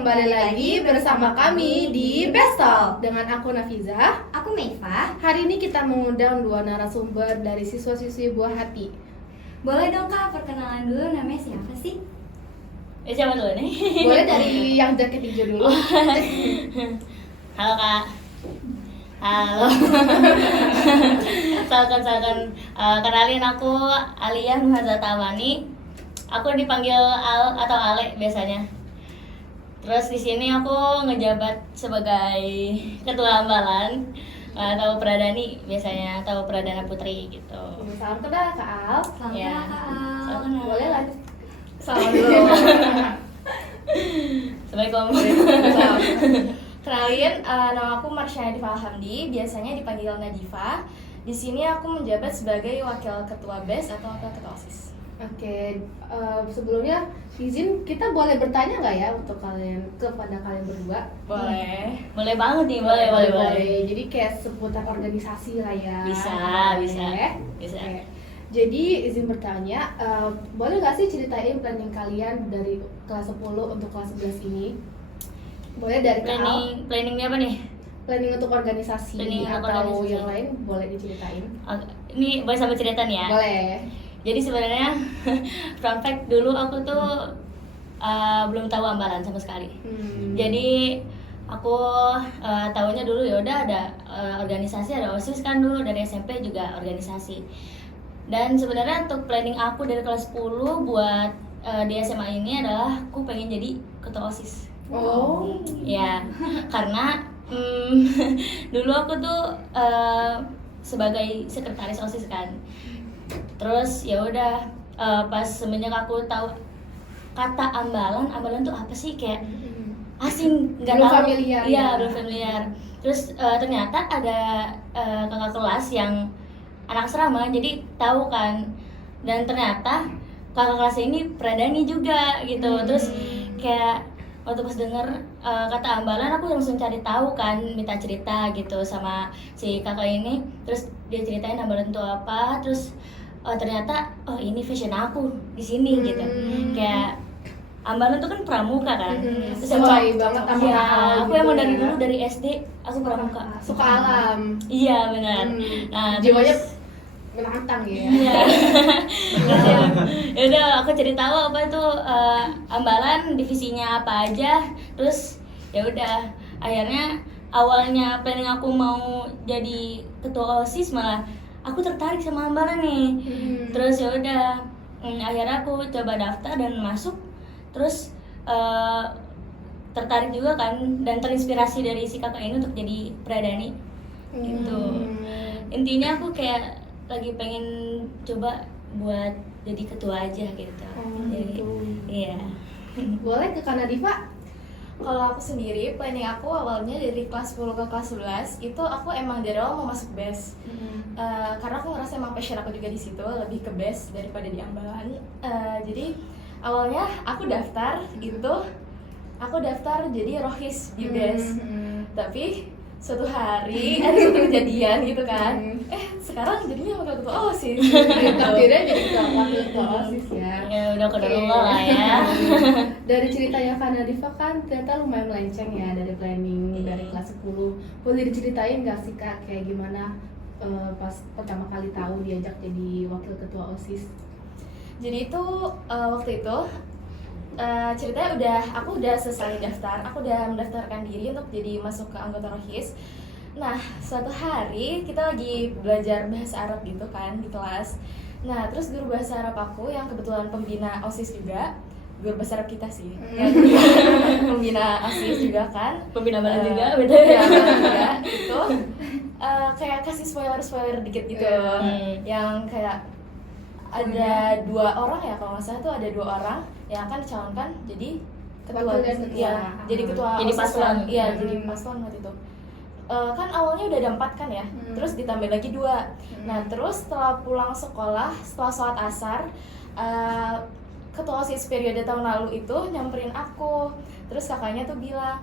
kembali lagi bersama kami di Bestal dengan aku Nafiza. Aku Meifa. Hari ini kita mengundang dua narasumber dari siswa-siswi Buah Hati. Boleh dong Kak, perkenalan dulu, namanya siapa sih? Siapa dulu nih? Boleh dari yang jaket hijau dulu. Halo Kak. Halo. Salkan. Kenalin aku Alia Muhazatamani. Aku dipanggil Al atau Ale biasanya. Terus di sini aku ngejabat sebagai ketua ambalan atau Pradani biasanya, atau Pradana Putri gitu. Salam kenal Kak Al. Selamat Ya. kenal Kak Al. Salam kenal. Boleh lanjut. Salam dulu. Assalamualaikum. Kenalin, nama aku Marsyana Diva Alhamdi, biasanya dipanggil Nadifa. Di sini aku menjabat sebagai wakil ketua BES atau wakil ketua OSIS. Oke, sebelumnya izin kita boleh bertanya nggak ya untuk kepada kalian berdua? Boleh banget nih, boleh. Jadi kayak seputar organisasi lah ya. Bisa. Oke. Jadi izin bertanya, boleh nggak sih ceritain planning kalian dari kelas 10 untuk kelas 11 ini? Boleh dari Kak Al. Planningnya apa nih? Planning untuk organisasi Planning untuk atau organisasi. yang lain boleh diceritain? Ini boleh sambil cerita nih ya? Boleh. Jadi sebenarnya fun fact, dulu aku tuh belum tahu ambalan sama sekali. Jadi aku tahunya dulu ya udah ada organisasi, ada OSIS kan dulu, dari SMP juga organisasi. Dan sebenarnya untuk planning aku dari kelas 10 buat di SMA ini adalah aku pengen jadi ketua OSIS. Oh. Ya, karena dulu aku tuh sebagai sekretaris OSIS kan. Terus ya udah pas semenjak aku tahu kata ambalan tuh apa sih, kayak asing, nggak Belum tahu. familiar, Iya, ya. belum familiar. Terus ternyata ada kakak kelas yang anak asrama, jadi tahu kan. Dan ternyata kakak kelas ini Pradani juga gitu. Terus kayak waktu pas denger kata ambalan, aku langsung cari tahu kan, minta cerita gitu sama si kakak ini. Terus dia ceritain ambalan itu apa, terus ternyata ini fashion aku di sini gitu. Kayak ambalan tuh kan pramuka kan. Terus Sesuai banget sama ya, Kak Al aku gitu emang dari ya. dulu dari SD aku pramuka. Suka alam. Iya benar. Nah, Jiwanya terus- menantang ya. Iya. Terus ya udah aku cari tahu apa itu ambalan, divisinya apa aja. Terus ya udah, akhirnya awalnya planning aku mau jadi ketua OSIS, malah aku tertarik sama ambalan nih. Terus ya udah, akhirnya aku coba daftar dan masuk. Terus tertarik juga kan, dan terinspirasi dari si kakak ini untuk jadi Pradani gitu. Intinya aku kayak lagi pengen coba buat jadi ketua aja gitu. Jadi iya. Boleh ke Kak Nadifa? Kalau aku sendiri, planning aku awalnya dari kelas 10 ke kelas 11 itu aku emang dari awal mau masuk BES. Karena aku ngerasa emang passion aku juga di situ, lebih ke BES daripada di ambalan. Jadi awalnya aku daftar jadi rohis di BES. Tapi suatu hari ada satu kejadian gitu kan. Sekarang jadinya wakil ketua OSIS. Takdirnya jadi wakil ketua OSIS ya. Ya udah Oke. kedua lah ya. Dari ceritanya Kak Nadifa kan ternyata lumayan melenceng ya dari planning dari kelas 10. Boleh diceritain gak sih Kak kayak gimana pas pertama kali tahu diajak jadi wakil ketua OSIS? Jadi itu waktu itu ceritanya aku udah selesai daftar, aku udah mendaftarkan diri untuk jadi masuk ke anggota rohis. Nah, suatu hari kita lagi belajar bahasa Arab gitu kan di kelas. Nah, terus guru bahasa Arab aku yang kebetulan pembina OSIS juga, guru bahasa Arab kita sih, yang pembina OSIS juga kan, Pembina ambalan juga, beda ya, juga itu kayak kasih spoiler dikit gitu, yang kayak ada 2 orang ya, kalau nggak salah tuh ada 2 orang yang akan dicalonkan jadi ketua, Wakil dan ketua. ya, jadi ketua Jadi OSIS paslon. kan. Iya, jadi paslon waktu itu. Kan awalnya udah ada 4 kan ya, terus ditambah lagi 2. Nah, terus setelah pulang sekolah, setelah sholat asar, ketua OSIS periode tahun lalu itu nyamperin aku. Terus kakaknya tuh bilang,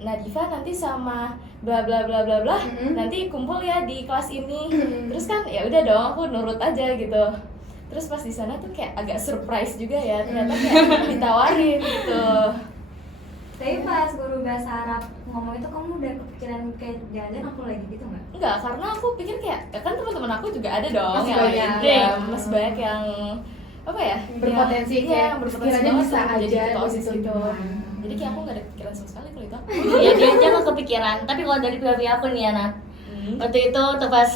Nadifa nanti sama bla bla bla bla bla nanti kumpul ya di kelas ini. Terus kan ya udah dong, aku nurut aja gitu. Terus pas di sana tuh kayak agak surprise juga ya, ternyata kayak ditawarin gitu. Tapi pas guru bahasa Arab ngomong itu kamu udah kepikiran kayak jangan-jangan aku lagi gitu nggak? Enggak, karena aku pikir kayak ya kan teman-teman aku juga ada dong Masih yang banyak. masih banyak yang apa ya? Berpotensi yang, kayak iya, berpotensi sekiranya banget bisa untuk jadi aja ketua OSIS gitu. gitu. Jadi kayak aku nggak ada pikiran sama sekali kalau itu aku. Ya dia aja nggak kepikiran. Tapi kalau dari pihak aku nih ya Nat, waktu itu tuh pas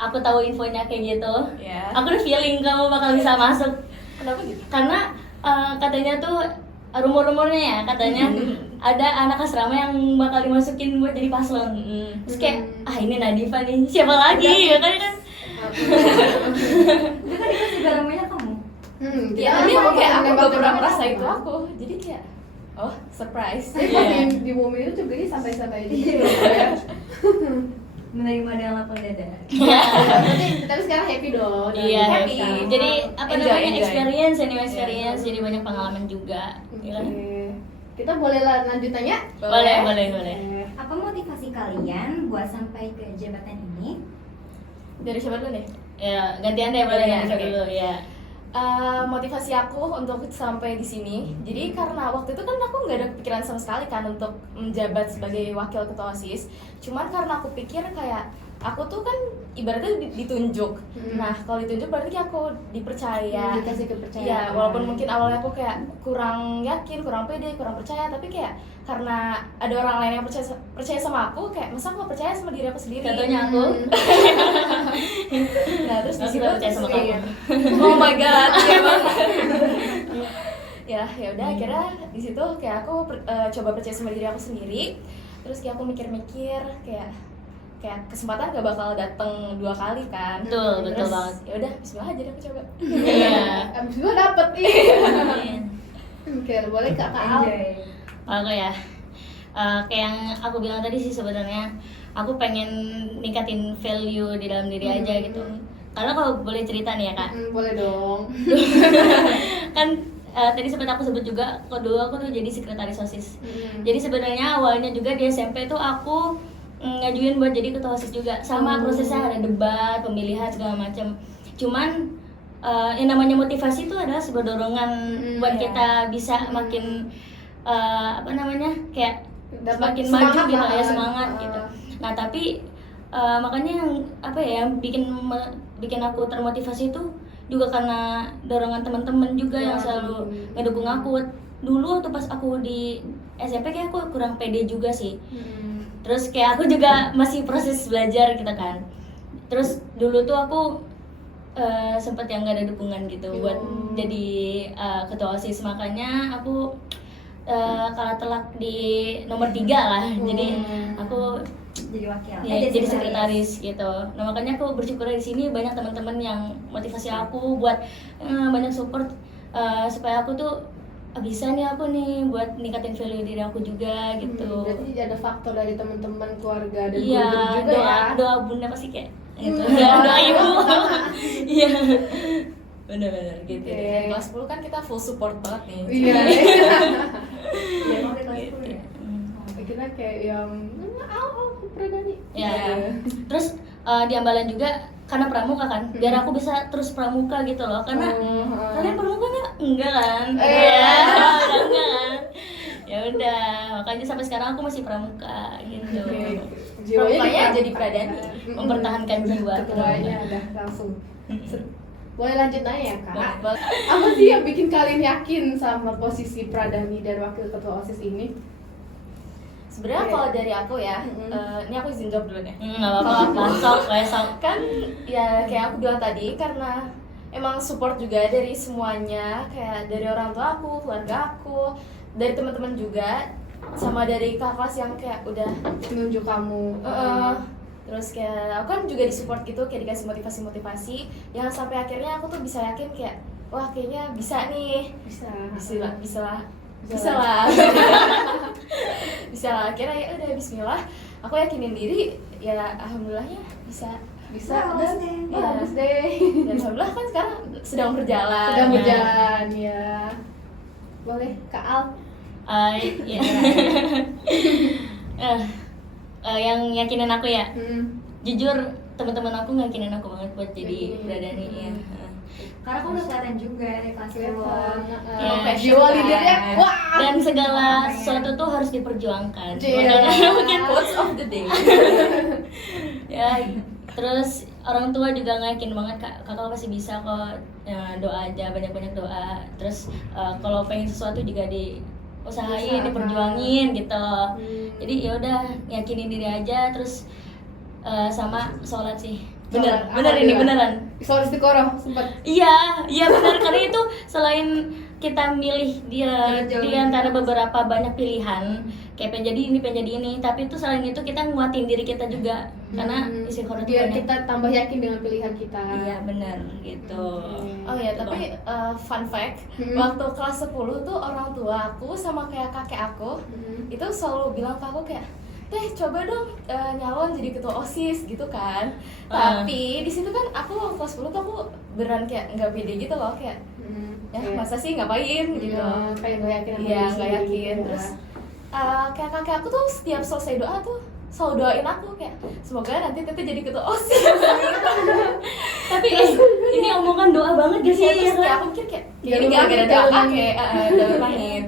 aku tahu infonya kayak gitu, Ya. aku udah feeling kamu bakal bisa masuk. Kenapa gitu? Karena katanya tuh rumor-rumornya ya katanya ada anak asrama yang bakal dimasukin buat jadi paslon. Terus kayak ini Nadifa nih, siapa lagi ya kan Itu kan itu juga namanya kamu. Ya, tapi aku kayak aku gak pernah merasa itu aku. Jadi kayak oh, surprise. Tapi di momen itu juga dia santai-santai aja gitu. Menerima dengan lapang dada. Tapi sekarang happy dong. Iya Happy. happy. Jadi apa Enjoy, namanya enjoy. experience, jadi banyak pengalaman juga. Oke. Ya kan? Kita boleh lanjut tanya? Boleh. Apa motivasi kalian buat sampai ke jabatan ini? Dari siapa dulu nih? Ya gantian deh boleh Gantian, ya oke. dulu ya. Motivasi aku untuk sampai di sini, jadi karena waktu itu kan aku nggak ada pikiran sama sekali kan untuk menjabat sebagai wakil ketua OSIS. Cuman karena aku pikir kayak aku tuh kan ibaratnya ditunjuk. Nah kalau ditunjuk berarti aku dipercaya. Dikasih kepercayaan. Iya, walaupun mungkin awalnya aku kayak kurang yakin, kurang pede, kurang percaya, tapi kayak karena ada orang lain yang percaya sama aku, kayak masa aku nggak percaya sama diri aku sendiri. Contohnya aku. Nah terus di Aku situ nggak percaya sama kamu. oh my god, iya banget. ya udah akhirnya di situ kayak aku coba percaya sama diri aku sendiri. Terus kayak aku mikir-mikir kayak kesempatan gak bakal dateng 2 kali kan. Betul Terus, banget. ya udah bismillah aja deh aku coba. Iya. Abis gue dapet nih. Oke, boleh Kak Al. Enjoy. Aku ya. Kayak yang aku bilang tadi sih sebenarnya aku pengen ningkatin value di dalam diri aja gitu. Karena kalau boleh cerita nih ya Kak, Boleh dong. kan tadi sempat aku sebut juga kalau dulu aku tuh jadi sekretaris OSIS. Jadi sebenarnya awalnya juga di SMP tuh aku ngajuin buat jadi ketua OSIS juga. Sama prosesnya ada debat, pemilihan segala macam. Cuman yang namanya motivasi itu adalah sebuah dorongan buat iya. kita bisa makin apa namanya kayak Dapat semakin semangat maju gitu lah ya kan. semangat gitu. Nah tapi makanya yang apa ya yang bikin aku termotivasi itu juga karena dorongan teman-teman juga yang selalu ngedukung aku. Dulu waktu pas aku di SMP kayak aku kurang pede juga sih. Terus kayak aku juga masih proses belajar gitu kan. Terus dulu tuh aku sempat yang gak ada dukungan gitu buat jadi ketua OSIS, makanya aku kalah telak di nomor 3 lah. Jadi aku Jadi wakil. ya, jadi sekretaris gitu. Nah makanya aku bersyukur di sini banyak teman-teman yang motivasi aku buat banyak support supaya aku tuh bisa nih aku nih buat ningkatin value diri aku juga gitu. Berarti ada faktor dari teman-teman, keluarga dan Iya, guru juga doa, ya. doa bunda pasti kayak gitu. Iya. Doa ibu. Iya. Benar-benar gitu. Oke. deh. Kelas 10 kan kita full support banget nih. Iya. Ya, mau ke kelas 10 ya? Kita kayak yang pribadi. Ya. Iya. Terus di Ambalan juga karena pramuka kan, biar aku bisa terus pramuka gitu loh. Karena kalian pramuka enggak kan? Iya, enggak kan? Ya udah, makanya sampai sekarang aku masih pramuka gitu. Pramukanya jadi pradani. Mempertahankan jiwa. Ketuanya udah langsung. Boleh lanjut nanya ya Kak? Boleh. Apa sih yang bikin kalian yakin sama posisi Pradani dan Wakil Ketua OSIS ini? Sebenarnya Oke. kalau dari aku ya, ini aku izin jawab dulu deh. Nggak apa-apa, sok. Kan ya kayak aku bilang tadi, karena emang support juga dari semuanya, kayak dari orang tua aku, keluarga aku, dari teman-teman juga, sama dari kakak kelas yang kayak udah Menunjuk kamu. terus kayak aku kan juga disupport gitu, kayak dikasih motivasi yang sampai akhirnya aku tuh bisa yakin kayak wah kayaknya bisa nih, bisa lah bisa lah. Akhirnya ya udah bismillah, aku yakinin diri, ya alhamdulillahnya bisa Bisa Bagus dan deh. bagus deh. dan alhamdulillah kan sekarang sedang berjalan. Sedang berjalan ya. Boleh Kak Al. Ya. Yang yakinin aku ya, jujur teman-teman aku ngakinin aku banget buat jadi Yakinin. Pradani ya. Karena kamu udah kelihatan juga dari kelas 10. Ya, jiwa leadernya wah. Dan segala sesuatu tuh harus diperjuangkan. Iya. Makanya mungkin Quotes of the day. ya, terus orang tua juga ngayakin banget kakak pasti bisa kok, ya, doa aja, banyak-banyak doa. Terus kalau pengen sesuatu juga diusahain, diperjuangin gitu. Jadi ya udah yakinin diri aja, terus sama sholat sih. Bener ini beneran. Sholat istiqoroh sempat. Iya benar, karena itu selain kita milih dia di antara beberapa banyak pilihan kayak pengen jadi ini, tapi itu selain itu kita nguatin diri kita juga karena istiqoroh itu biar banyak. kita tambah yakin dengan pilihan kita. Iya benar gitu. Oh ya, tapi fun fact, waktu kelas 10 tuh orang tua aku sama kayak kakek aku itu selalu bilang ke aku kayak, "Teh, coba dong nyalon jadi ketua OSIS," gitu kan. Tapi di situ kan aku waktu kelas 10 tuh aku beneran kayak nggak pede gitu loh, kayak ya masa sih ngapain gitu. Kayak nggak yakin sama Iya, diri nggak sendiri. yakin. Terus kayak kakek aku tuh setiap selesai doa tuh selalu doain aku kayak semoga nanti Tete jadi ketua OSIS. Tapi ini omongan doa banget gak sih? Terus kayak aku mikir kayak ini gara-gara doa kakek, dalam langit.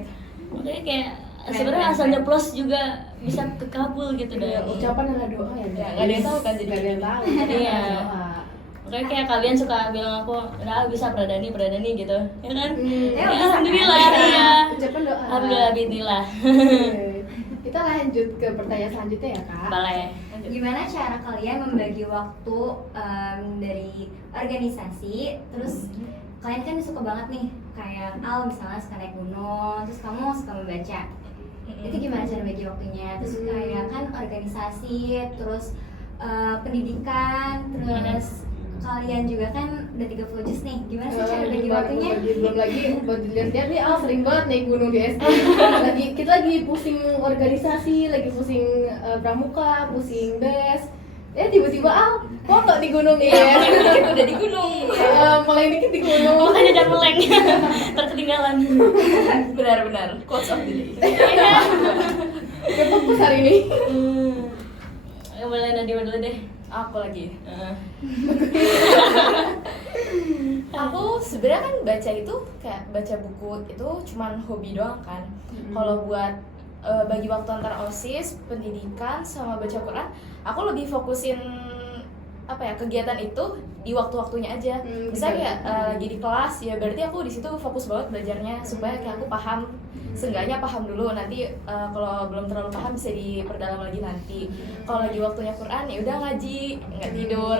Makanya kayak sebenarnya asal nyeplos juga bisa kekabul gitu Iya, dah. ucapan adalah doa ya. Ya, nggak ada yang tahu kan jadi nggak ada yang tahu. Iya. Doa. Makanya kayak kalian suka bilang aku udah bisa pradani gitu, ya kan? Ya, Ya, bisa. alhamdulillah ya. Ucapan doa. Alhamdulillah bismillah. Oke. Kita lanjut ke pertanyaan selanjutnya ya kak. Boleh. Gimana cara kalian membagi waktu dari organisasi? Terus kalian kan suka banget nih, kayak Al misalnya suka naik gunung, terus kamu suka membaca. Itu gimana cara bagi waktunya? Terus kayak kan organisasi, terus pendidikan, terus kalian juga kan udah 30 juz nih. Gimana sih cara bagi waktunya? Belum lagi buat dilihat nih Al sering banget naik gunung di SD. Kita lagi pusing organisasi, lagi pusing pramuka, pusing BES. Tiba-tiba Al, kok nggak di gunung ya? Udah di gunung. Mulai dikit di gunung. Makanya jangan meleng. Terketinggalan. Benar-benar quotes of the day. Kayak fokus hari ini. Boleh Nadia dulu deh. Aku lagi. Aku sebenarnya kan baca itu kayak baca buku itu cuman hobi doang kan. Kalau buat bagi waktu antara OSIS, pendidikan sama baca Quran, aku lebih fokusin kegiatan itu di waktu-waktunya aja. Misalnya kayak lagi di kelas ya berarti aku di situ fokus banget belajarnya supaya kayak aku paham. Seenggaknya paham dulu, nanti kalau belum terlalu paham bisa diperdalam lagi nanti. Kalau lagi waktunya Quran ya udah ngaji, nggak tidur.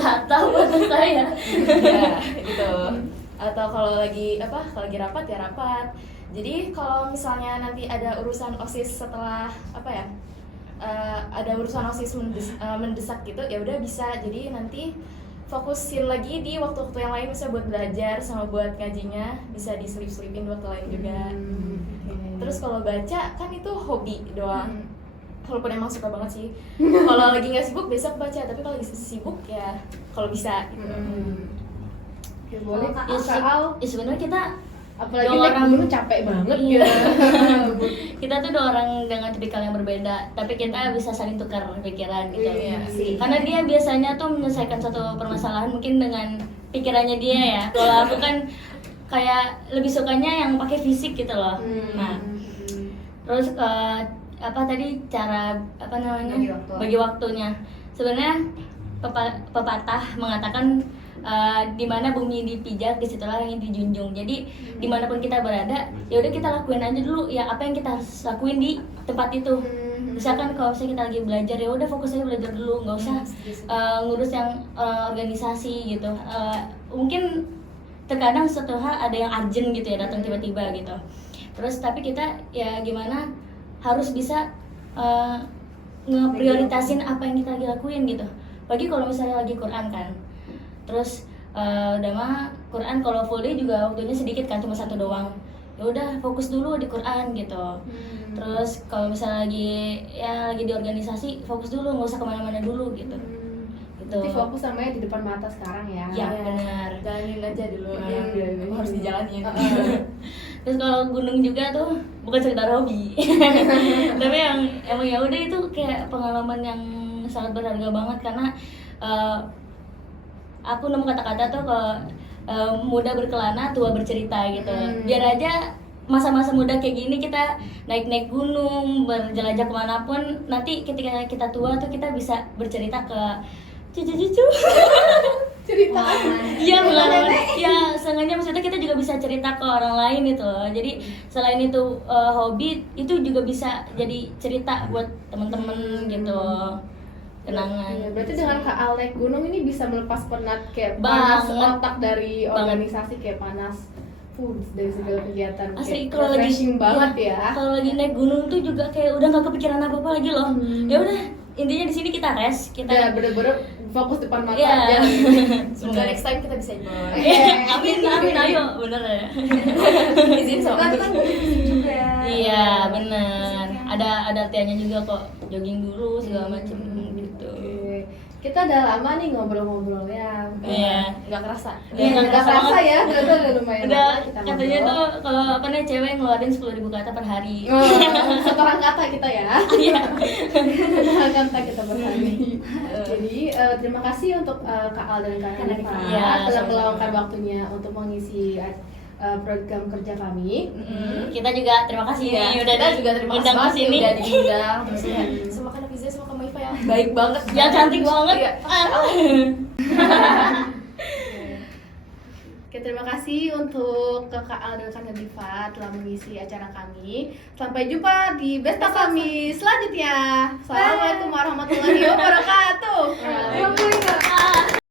Tak tahu bahasa saya. Ya gitu. Atau kalau lagi rapat ya rapat. Jadi kalau misalnya nanti ada urusan OSIS setelah ada urusan OSIS mendesak gitu ya udah bisa. Jadi nanti fokusin lagi di waktu-waktu yang lain, bisa buat belajar sama buat ngajinya bisa diselip-selipin waktu lain juga. Terus kalau baca kan itu hobi doang, walaupun emang suka banget sih. Kalau lagi nggak sibuk besok baca, tapi kalau lagi sibuk ya kalau bisa gitu. Ya boleh Kalau Kak Al. Ya sebenarnya kita Apalagi dua naik orang- gunung capek banget Iya. gitu. kita tuh dua orang dengan tipikal yang berbeda, tapi kita bisa saling tukar pikiran gitu. Iya sih. Karena dia biasanya tuh menyelesaikan satu permasalahan mungkin dengan pikirannya dia ya. Kalau aku kan kayak lebih sukanya yang pakai fisik gitu loh. Nah, terus tadi cara bagi waktunya. Sebenarnya pepatah mengatakan di mana bumi dipijak disitulah yang dijunjung. Jadi dimanapun kita berada ya udah kita lakuin aja dulu ya apa yang kita harus lakuin di tempat itu. Misalkan kalau misalnya kita lagi belajar ya udah fokus aja belajar dulu, nggak usah ngurus yang organisasi gitu. Mungkin terkadang suatu hal ada yang urgent gitu ya datang tiba-tiba gitu. Terus tapi kita ya gimana harus bisa ngeprioritasin apa yang kita lagi lakuin gitu. Bagi kalau misalnya lagi Quran kan, terus udah mah Quran kalau full day juga waktunya sedikit kan, cuma satu doang. Ya udah fokus dulu di Quran gitu. Terus kalau misalnya lagi di organisasi fokus dulu, nggak usah kemana-mana dulu gitu. Gitu. Berarti fokus namanya di depan mata sekarang ya. Ya benar. Jalanin aja dulu yang Iya. harus dijalanin. Terus kalau gunung juga tuh bukan sekedar hobi, tapi yang emang ya udah itu kayak pengalaman yang sangat berharga banget karena aku nemu kata-kata tuh ke muda berkelana, tua bercerita gitu. Biar aja masa-masa muda kayak gini kita naik-naik gunung, berjelajah kemanapun, nanti ketika kita tua tuh kita bisa bercerita ke cucu-cucu. Cerita Iya pengalaman, ya seenggaknya maksudnya kita juga bisa cerita ke orang lain itu loh. Jadi selain itu hobi, itu juga bisa jadi cerita buat temen-temen gitu, kenangan. Iya, berarti dengan Kak Al naik gunung ini bisa melepas penat kayak panas Banget. otak dari Banget. organisasi, kayak panas dari segala kegiatan. Asli Kayak kalau lagi refreshing banget iya, ya. Kalau lagi naik gunung tuh juga kayak udah nggak kepikiran apa-apa lagi loh. Ya udah, intinya di sini kita rest, kita Ya bener-bener fokus depan mata Iya. aja. Semoga next time kita bisa boy. amin ayo bener ya. Izin sama Kan kan juga. Iya bener, ada latihannya juga kok, jogging dulu segala macem gitu. Oke. Kita udah lama nih ngobrol-ngobrol ya. Iya. nggak kerasa. Iya, Udah kerasa ya, ternyata udah lumayan Udah lama kita katanya ngobrol. tuh kalau apa nih cewek ngeluarin 10.000 kata per hari. Oh, setoran kata kita ya. Iya. Setoran kata kita per hari. Jadi terima kasih untuk Kak Al dan Kak Hanifa Iya, telah sama-sama. meluangkan waktunya untuk mengisi program kerja kami. Kita juga terima kasih Iya, nih udah kita juga terima kasih undang ke banget sini. udah diundang. Terus ya, sama Kak Nafiza sama Kak Maifa yang baik banget. Ya cantik banget. Iya. Oke, terima kasih untuk Kak Al dan Kak Hanifa telah mengisi acara kami. Sampai jumpa di Besta kami selanjutnya. Assalamualaikum warahmatullahi wabarakatuh. Alhamdulillah.